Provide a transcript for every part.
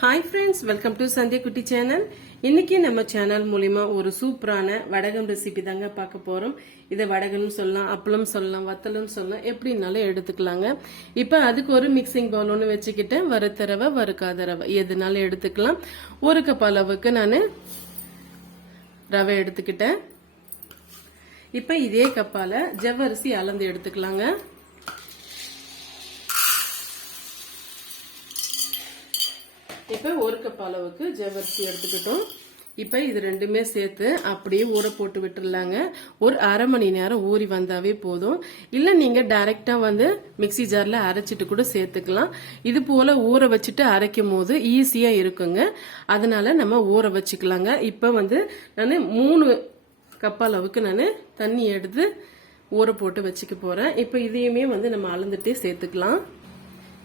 Hi friends welcome to Sandhya Kutti channel இன்னைக்கு நம்ம channel மூலிமா ஒரு சூப்பரான வடகம் ரெசிபி தாங்க பார்க்க போகிறோம் இதை வடகம்னு சொல்லலாம் அப்பளம் சொல்லலாம் வத்தலும் சொல்லலாம் எப்படின்னாலும் எடுத்துக்கலாங்க. இப்போ அதுக்கு ஒரு மிக்சிங் பவுல் ஒன்று வச்சுக்கிட்டேன் வறுத்த ரவை வறுக்காத ரவை எதுனாலும் எடுத்துக்கலாம். ஒரு கப் அளவுக்கு நான் ரவை எடுத்துக்கிட்டேன். இப்போ இதே கப்பால் ஜவ்வரிசி அளந்து எடுத்துக்கலாங்க இப்போ ஒரு கப் அளவுக்கு ஜவ்வரிசி எடுத்துக்கிட்டோம். இப்போ இது ரெண்டுமே சேர்த்து அப்படியே ஊற போட்டு விட்டுறலாங்க. ஒரு அரை மணி நேரம் ஊறி வந்தாவே போதும். இல்லை நீங்கள் டைரெக்டாக வந்து மிக்சி ஜாரில் அரைச்சிட்டு கூட சேர்த்துக்கலாம். இது போல் ஊற வச்சுட்டு அரைக்கும் போது ஈஸியாக இருக்குங்க. அதனால நம்ம ஊற வச்சுக்கலாங்க. இப்போ வந்து நான் மூணு கப் அளவுக்கு நான் தண்ணி எடுத்து ஊற போட்டு வச்சுக்க போகிறேன் இப்போ இதையுமே வந்து நம்ம அளந்துட்டே சேர்த்துக்கலாம்.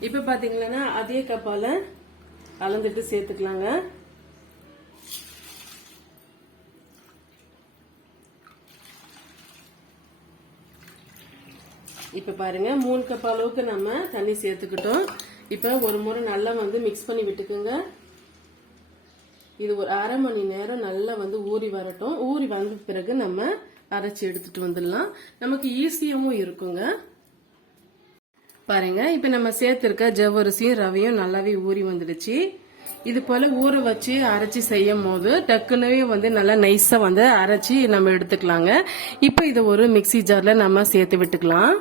இப்போ பார்த்தீங்கன்னா அதே கப்பால் கலந்துட்டு சேர்த்துக்கலாங்க. இப்போ பாருங்க மூணு கப் அளவுக்கு நம்ம தண்ணி சேர்த்துக்கிட்டோம். இப்போ ஒரு முறை நல்லா வந்து மிக்ஸ் பண்ணி விட்டுக்குங்க. இது ஒரு அரை மணி நேரம் நல்லா வந்து ஊறி வரட்டும். ஊறி வந்த பிறகு நம்ம அரைச்சி எடுத்துட்டு வந்துடலாம். நமக்கு ஈஸியாகவும் இருக்குங்க. பாருங்க. இப்போ நம்ம சேர்த்துருக்க ஜவ்வரிசியும் ரவையும் நல்லாவே ஊறி வந்துடுச்சு. இது போல ஊற வச்சு அரைச்சி செய்யும் போது டக்குனவே வந்து நல்லா நைஸா வந்து அரைச்சி நம்ம எடுத்துக்கலாங்க. இப்போ இதை ஒரு மிக்சி ஜார்ல நம்ம சேர்த்து விட்டுக்கலாம்.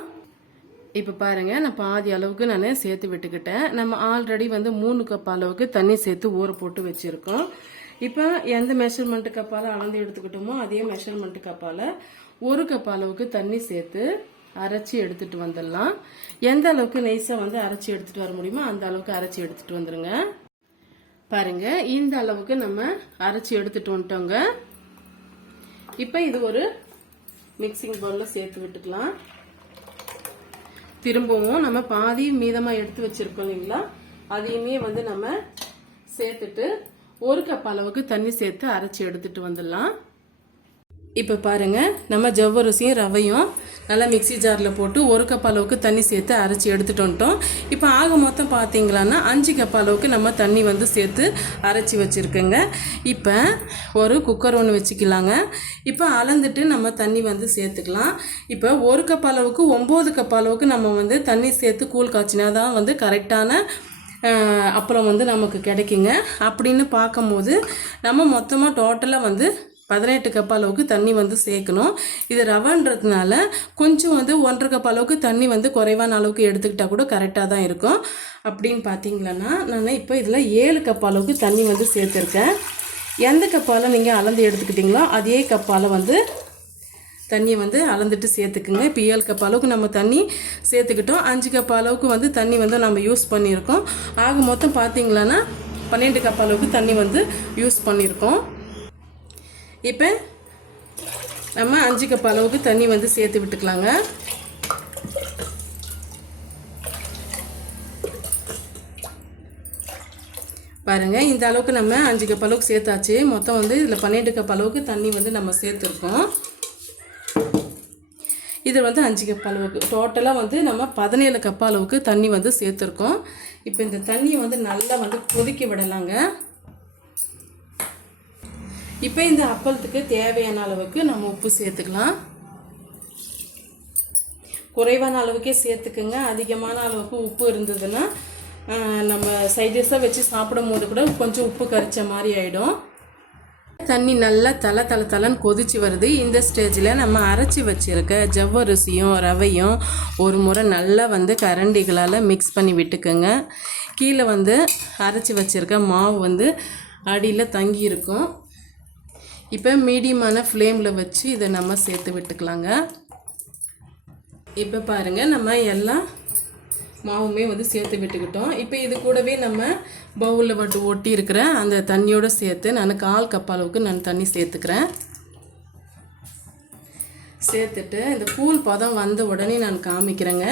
இப்போ பாருங்க நான் பாதி அளவுக்கு நான் சேர்த்து விட்டுக்கிட்டேன். நம்ம ஆல்ரெடி வந்து மூணு கப் அளவுக்கு தண்ணி சேர்த்து ஊற போட்டு வச்சிருக்கோம். இப்போ எந்த மெஷர்மெண்ட்டு கப்பால் அளந்து எடுத்துக்கிட்டோமோ அதே மெஷர்மெண்ட்டு கப்பால் ஒரு கப் அளவுக்கு தண்ணி சேர்த்து அரைச்சி எடுத்துட்டு வந்துடலாம். எந்த அளவுக்கு நைஸாக வந்து அரைச்சி எடுத்துட்டு வர முடியுமோ அந்த அளவுக்கு அரைச்சி எடுத்துட்டு வந்துருங்க. பாருங்க இந்த அளவுக்கு நம்ம அரைச்சி எடுத்துட்டு வந்துட்டோங்க. இப்போ இது ஒரு மிக்சிங் பவுலில் சேர்த்து விட்டுக்கலாம். திரும்பவும் நம்ம பாதி மீதமாக எடுத்து வச்சிருக்கோம் இல்லைங்களா? அதையுமே வந்து நம்ம சேர்த்துட்டு ஒரு கப் அளவுக்கு தண்ணி சேர்த்து அரைச்சி எடுத்துட்டு வந்துடலாம். இப்போ பாருங்க நம்ம ஜவ்வரிசியும் ரவையும் நல்லா மிக்சி ஜாரில் போட்டு ஒரு கப் அளவுக்கு தண்ணி சேர்த்து அரைச்சி எடுத்துகிட்டு வந்துட்டோம். இப்போ ஆக மொத்தம் பார்த்தீங்களான்னா அஞ்சு கப் அளவுக்கு நம்ம தண்ணி வந்து சேர்த்து அரைச்சி வச்சுருக்கோங்க. இப்போ ஒரு குக்கர் ஒன்று வச்சுக்கலாங்க. இப்போ அளந்துட்டு நம்ம தண்ணி வந்து சேர்த்துக்கலாம். இப்போ ஒரு கப் அளவுக்கு ஒம்பது கப் அளவுக்கு நம்ம வந்து தண்ணி சேர்த்து கூழ் காய்ச்சினா தான் வந்து கரெக்டான அப்புறம் வந்து நமக்கு கிடைக்குங்க. அப்படின்னு பார்க்கும்போது நம்ம மொத்தமாக டோட்டலாக வந்து பதினெட்டு கப் அளவுக்கு தண்ணி வந்து சேர்க்கணும். இது ரவான்றதுனால கொஞ்சம் வந்து ஒன்றரை கப் அளவுக்கு தண்ணி வந்து குறைவான அளவுக்கு எடுத்துக்கிட்டால் கூட கரெக்டாக தான் இருக்கும். அப்படின்னு பார்த்தீங்களன்னா நான் இப்போ இதில் ஏழு கப் அளவுக்கு தண்ணி வந்து சேர்த்துருக்கேன். எந்த கப்பால் நீங்கள் அளந்து எடுத்துக்கிட்டிங்களோ அதே கப்பால் வந்து தண்ணியை வந்து அளந்துட்டு சேர்த்துக்குங்க. இப்போ ஏழு கப் அளவுக்கு நம்ம தண்ணி சேர்த்துக்கிட்டோம். அஞ்சு கப் அளவுக்கு வந்து தண்ணி வந்து நம்ம யூஸ் பண்ணியிருக்கோம். ஆக மொத்தம் பார்த்தீங்களன்னா பன்னெண்டு கப் அளவுக்கு தண்ணி வந்து யூஸ் பண்ணியிருக்கோம். இப்போ நம்ம அஞ்சு கப் அளவுக்கு தண்ணி வந்து சேர்த்து விட்டுக்கலாங்க. பாருங்கள் இந்த அளவுக்கு நம்ம அஞ்சு கப் அளவுக்கு சேர்த்தாச்சு. மொத்தம் வந்து இதில் பன்னெண்டு கப் அளவுக்கு தண்ணி வந்து நம்ம சேர்த்துருக்கோம். இது வந்து அஞ்சு கப் அளவுக்கு டோட்டலாக வந்து நம்ம பதினேழு கப் அளவுக்கு தண்ணி வந்து சேர்த்துருக்கோம். இப்போ இந்த தண்ணியை வந்து நல்லா வந்து கொதிக்க விடலாங்க. இப்போ இந்த அப்பளத்துக்கு தேவையான அளவுக்கு நம்ம உப்பு சேர்த்துக்கலாம். குறைவான அளவுக்கே சேர்த்துக்குங்க. அதிகமான அளவுக்கு உப்பு இருந்ததுன்னா நம்ம சைடிஷாக வச்சு சாப்பிடும் போது கூட கொஞ்சம் உப்பு கரிச்ச மாதிரி ஆகிடும் தண்ணி நல்லா தலை தலை தலைன்னு கொதிச்சு வருது. இந்த ஸ்டேஜில் நம்ம அரைச்சி வச்சுருக்க ஜவ்வரிசியும் ரவையும் ஒரு முறை நல்லா வந்து கரண்டிகளால் மிக்ஸ் பண்ணி விட்டுக்குங்க. கீழே வந்து அரைச்சி வச்சுருக்க மாவு வந்து அடியில் தங்கி இருக்கும் இப்போ மீடியமான ஃப்ளேமில் வச்சு இதை நம்ம சேர்த்து விட்டுக்கலாங்க. இப்போ பாருங்கள் நம்ம எல்லாம் மாவுமே வந்து சேர்த்து விட்டுக்கிட்டோம். இப்போ இது கூடவே நம்ம பவுலில் வட்டு ஒட்டி இருக்கிற அந்த தண்ணியோடு சேர்த்து நான் கால் கப் அளவுக்கு நான் தண்ணி சேர்த்துக்கிறேன். சேர்த்துட்டு இந்த கூழ் பதம் வந்த உடனே நான் காமிக்கிறேங்க.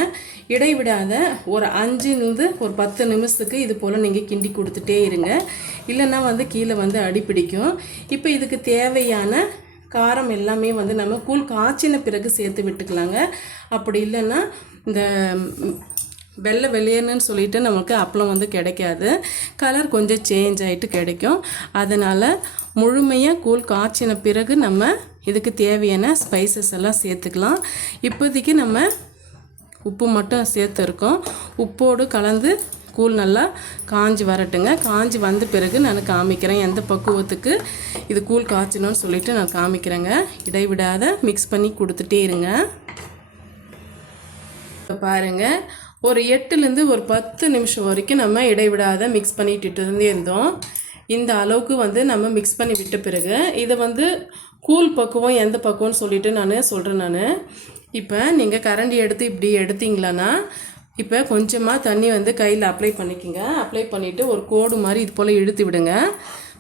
இடைவிடாத ஒரு அஞ்சுலேருந்து ஒரு பத்து நிமிஷத்துக்கு இது போல் நீங்கள் கிண்டி கொடுத்துட்டே இருங்க. இல்லைன்னா வந்து கீழே வந்து அடிப்பிடிக்கும் இப்போ இதுக்கு தேவையான காரம் எல்லாமே வந்து நம்ம கூழ் காய்ச்சின பிறகு சேர்த்து விட்டுக்கலாங்க. அப்படி இல்லைன்னா இந்த வெள்ளை வெளியேன்னு சொல்லிட்டு நமக்கு அப்பளம் வந்து கிடைக்காது. கலர் கொஞ்சம் சேஞ்ச் ஆகிட்டு கிடைக்கும். அதனால் முழுமையாக கூழ் காய்ச்சின பிறகு நம்ம இதுக்கு தேவையான ஸ்பைசஸ் எல்லாம் சேர்த்துக்கலாம். இப்போதைக்கு நம்ம உப்பு மட்டும் சேர்த்துருக்கோம். உப்போடு கலந்து கூழ் நல்லா காஞ்சி வரட்டுங்க. காஞ்சி வந்த பிறகு நான் காமிக்கிறேன் எந்த பக்குவத்துக்கு இது கூழ் காய்ச்சணும்னு சொல்லிவிட்டு நான் காமிக்கிறேங்க. இடைவிடாத மிக்ஸ் பண்ணி கொடுத்துட்டே இருங்க. இப்போ பாருங்க ஒரு எட்டுலேருந்து ஒரு பத்து நிமிஷம் வரைக்கும் நம்ம இடைவிடாத மிக்ஸ் பண்ணிட்டு இருந்தே இருந்தோம். இந்த அளவுக்கு வந்து நம்ம மிக்ஸ் பண்ணி விட்ட பிறகு இதை வந்து கூழ் பக்குவம் எந்த பக்குவம்னு சொல்லிட்டு நான் சொல்கிறேன் நான். இப்போ நீங்கள் கரண்டி எடுத்து இப்படி எடுத்தீங்களான்னா இப்போ கொஞ்சமாக தண்ணி வந்து கையில் அப்ளை பண்ணிக்கோங்க. அப்ளை பண்ணிவிட்டு ஒரு கோடு மாதிரி இது போல் இழுத்து விடுங்க.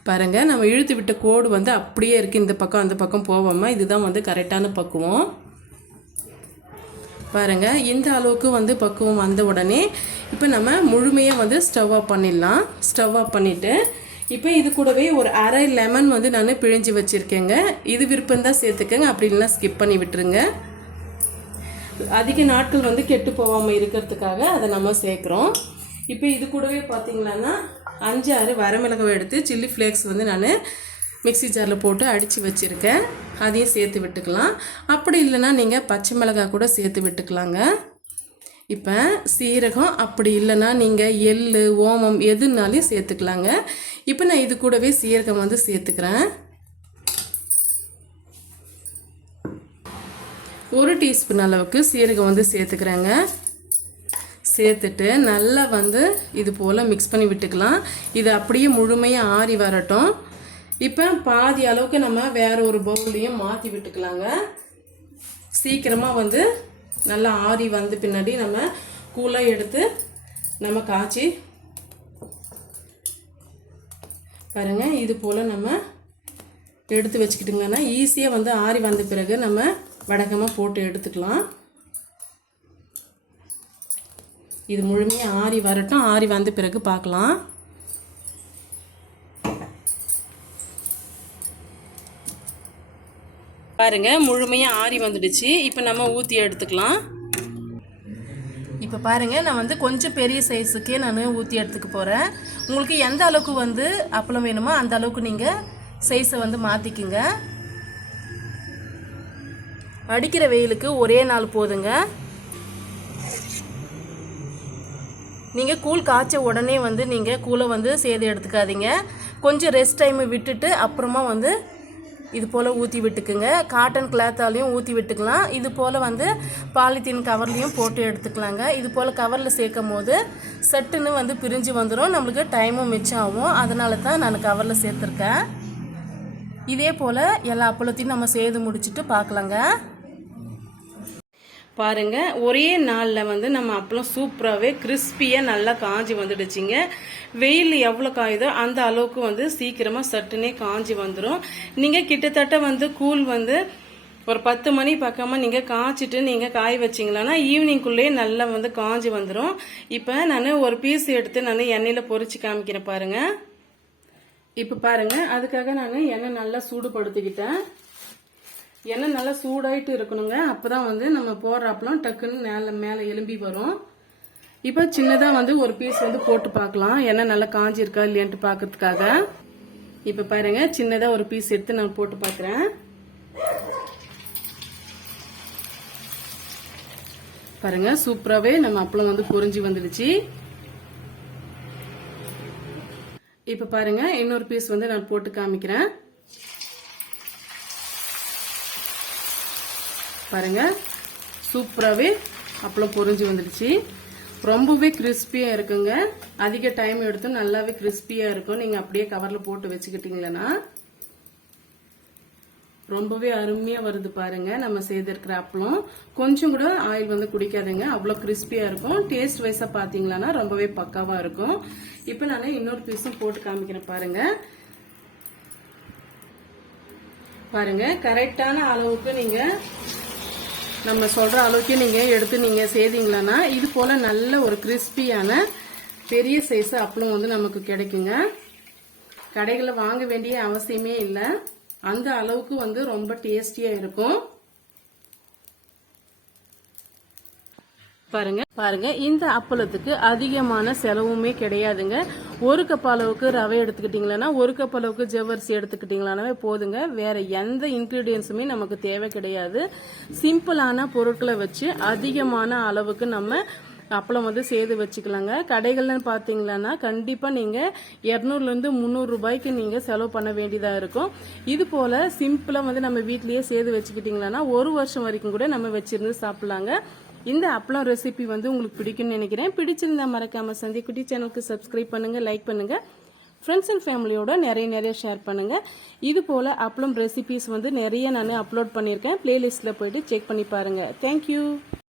பாருங்கள் நம்ம இழுத்து விட்ட கோடு வந்து அப்படியே இருக்குது இந்த பக்கம் அந்த பக்கம் போகாமல் இதுதான் வந்து கரெக்டான பக்குவம். பாருங்கள் இந்த அளவுக்கு வந்து பக்குவம் வந்த உடனே இப்போ நம்ம முழுமையாக வந்து ஸ்டவ் ஆஃப் பண்ணிடலாம். ஸ்டவ் ஆஃப் பண்ணிவிட்டு இப்போ இது கூடவே ஒரு அரை லெமன் வந்து நான் பிழிஞ்சு வச்சுருக்கேங்க. இது விருப்பம் தான் சேர்த்துக்கங்க. அப்படி இல்லைனா ஸ்கிப் பண்ணி விட்டுருங்க. அதிக நாட்கள் வந்து கெட்டு போகாமல் இருக்கிறதுக்காக அதை நம்ம சேர்க்குறோம். இப்போ இது கூடவே பார்த்தீங்களான்னா அஞ்சு ஆறு வரமிளகாய் எடுத்து சில்லி ஃப்ளேக்ஸ் வந்து நான் மிக்ஸி ஜாரில் போட்டு அடித்து வச்சுருக்கேன். அதையும் சேர்த்து விட்டுக்கலாம். அப்படி இல்லைன்னா நீங்கள் பச்சை மிளகாய் கூட சேர்த்து விட்டுக்கலாங்க. இப்போ சீரகம் அப்படி இல்லைன்னா நீங்கள் எள் ஓமம் எதுனாலையும் சேர்த்துக்கலாங்க. இப்போ நான் இது கூடவே சீரகம் வந்து சேர்த்துக்கிறேன். ஒரு டீஸ்பூன் அளவுக்கு சீரகம் வந்து சேர்த்துக்கிறேங்க. சேர்த்துட்டு நல்லா வந்து இது போல் மிக்ஸ் பண்ணி விட்டுக்கலாம். இது அப்படியே முழுமையாக ஆறி வரட்டும். இப்போ பாதி அளவுக்கு நம்ம வேறு ஒரு பவுல்லையும் மாற்றி விட்டுக்கலாங்க. சீக்கிரமாக வந்து நல்லா ஆறி வந்த பின்னாடி நம்ம கூலாக எடுத்து நம்ம காய்ச்சி பாருங்கள் இது போல் நம்ம எடுத்து வச்சுக்கிட்டிங்கன்னா ஈஸியாக வந்து ஆறி வந்த பிறகு நம்ம வடகமாக போட்டு எடுத்துக்கலாம். இது முழுமையாக ஆறி வரட்டும். ஆறி வந்த பிறகு பார்க்கலாம். பாருங்கள் முழுமையாக ஆறி வந்துடுச்சு. இப்போ நம்ம ஊற்றி எடுத்துக்கலாம். இப்போ பாருங்கள் நான் வந்து கொஞ்சம் பெரிய சைஸுக்கே நான் ஊற்றி எடுத்துக்க போகிறேன் உங்களுக்கு எந்த அளவுக்கு வந்து அப்பளம் வேணுமோ அந்த அளவுக்கு நீங்கள் சைஸை வந்து மாற்றிக்குங்க அடிக்கிற வெயிலுக்கு ஒரே நாள் போதுங்க. நீங்கள் கூழ் காய்ச்ச உடனே வந்து நீங்கள் கூழை வந்து சேது எடுத்துக்காதீங்க. கொஞ்சம் ரெஸ்ட் டைம் விட்டுட்டு அப்புறமா வந்து இது போல் ஊற்றி விட்டுக்குங்க. காட்டன் கிளாத்தாலையும் ஊற்றி விட்டுக்கலாம். இது போல் வந்து பாலித்தீன் கவர்லேயும் போட்டு எடுத்துக்கலாங்க. இது போல் கவரில் சேர்க்கும் போது சட்டுன்னு வந்து பிரிஞ்சு வந்துடும் நம்மளுக்கு டைமும் மிச்சம் ஆகும். அதனால தான் நான் கவரில் சேர்த்துருக்கேன். இதே போல் எல்லா அப்பளத்தையும் நம்ம செய்து முடிச்சுட்டு பார்க்கலாங்க. பாருங்க ஒரே நாளில் வந்து நம்ம அப்பளம் சூப்பராகவே கிறிஸ்பியாக நல்லா காஞ்சி வந்துடுச்சிங்க. வெயில் எவ்வளோ காயுதோ அந்த அளவுக்கு வந்து சீக்கிரமாக சட்டுனே காஞ்சி வந்துடும் நீங்கள் கிட்டத்தட்ட வந்து கூழ் வந்து ஒரு பத்து மணி பக்கமாக நீங்கள் காய்ச்சிட்டு நீங்கள் காய வச்சிங்களான்னா ஈவினிங்குள்ளேயே நல்லா வந்து காஞ்சி வந்துடும் இப்போ நான் ஒரு பீஸ் எடுத்து நான் எண்ணெயில் பொறிச்சு காமிக்கிறேன் பாருங்க. இப்போ பாருங்கள் அதுக்காக நான் எண்ணெய் நல்லா சூடுபடுத்திக்கிட்டேன். எண்ணெய் நல்லா சூடாயிட்டு இருக்கணுங்க. அப்பதான் வந்து நம்ம போடுறாப்பெல்லாம் டக்குன்னு மேலே மேலே எலும்பி வரும். இப்போ சின்னதாக வந்து ஒரு பீஸ் வந்து போட்டு பார்க்கலாம். எண்ணெய் நல்லா காஞ்சிருக்கா இல்லையான்ட்டு பார்க்கறதுக்காக. இப்போ பாருங்க சின்னதாக ஒரு பீஸ் எடுத்து நான் போட்டு பார்க்குறேன். பாருங்க சூப்பராகவே நம்ம அப்பளம் வந்து பொரிஞ்சு வந்துடுச்சு. இப்போ பாருங்க இன்னொரு பீஸ் வந்து நான் போட்டு காமிக்கிறேன். பாருங்க. சூப்பராகவே அப்பளம் பொரிஞ்சு வந்துடுச்சு. ரொம்பவே கிறிஸ்பியாக இருக்குங்க. அதிக டைம் எடுத்து நல்லாவே கிறிஸ்பியாக இருக்கும். நீங்கள் அப்படியே கவரில் போட்டு வச்சுக்கிட்டீங்களன்னா. ரொம்பவே அருமையாக வருது பாருங்க. நம்ம செய்திருக்கிற அப்பளம். கொஞ்சம் கூட ஆயில் வந்து குடிக்காதுங்க. அவ்வளோ கிறிஸ்பியாக இருக்கும். டேஸ்ட் வைஸாக பார்த்தீங்களான்னா ரொம்பவே பக்காவாக இருக்கும். இப்போ நான் இன்னொரு பீஸும் போட்டு காமிக்கிறேன் பாருங்க. பாருங்க. கரெக்டான அளவுக்கு நீங்கள் நம்ம சொல்கிற அளவுக்கு நீங்கள் எடுத்து நீங்கள் செய்தீங்களன்னா இது போல் நல்ல ஒரு கிறிஸ்பியான பெரிய சைஸ் அப்பளம் வந்து நமக்கு கிடைக்குங்க. கடைகளில் வாங்க வேண்டிய அவசியமே இல்லை. அந்த அளவுக்கு வந்து ரொம்ப டேஸ்டியாக இருக்கும். பாருங்க. பாருங்க இந்த அப்பளத்துக்கு அதிகமான செலவுமே கிடையாதுங்க. ஒரு கப் அளவுக்கு ரவை எடுத்துக்கிட்டீங்களன்னா ஒரு கப் அளவுக்கு ஜவ்வரிசி எடுத்துக்கிட்டீங்களானவே போதுங்க. வேற எந்த இன்கிரீடியன்ஸுமே நமக்கு தேவை கிடையாது. சிம்பிளான பொருட்களை வச்சு அதிகமான அளவுக்கு நம்ம அப்பளம் வந்து சேர்த்து வச்சுக்கலாங்க. கடைகள்னு பார்த்தீங்களன்னா கண்டிப்பாக நீங்கள் இரநூறுலேருந்து முந்நூறு ரூபாய்க்கு நீங்கள் செலவு பண்ண வேண்டியதாக இருக்கும். இது போல் சிம்பிளாக வந்து நம்ம வீட்லேயே சேர்த்து வச்சுக்கிட்டிங்களன்னா ஒரு வருஷம் வரைக்கும் கூட நம்ம வச்சிருந்து சாப்பிட்லாங்க. இந்த அப்பளம் ரெசிபி வந்து உங்களுக்கு பிடிக்கும்னு நினைக்கிறேன். பிடிச்சிருந்தா மறக்காம சந்தி குட்டி சேனலுக்கு சப்ஸ்கிரைப் பண்ணுங்க லைக் பண்ணுங்க. ஃப்ரெண்ட்ஸ் அண்ட் ஃபேமிலியோட நிறைய நிறைய ஷேர் பண்ணுங்க. இது போல அப்பளம் ரெசிபிஸ் வந்து நிறைய நான் அப்லோட் பண்ணியிருக்கேன். பிளேலிஸ்ட்ல போயிட்டு செக் பண்ணி பாருங்க. தேங்க்யூ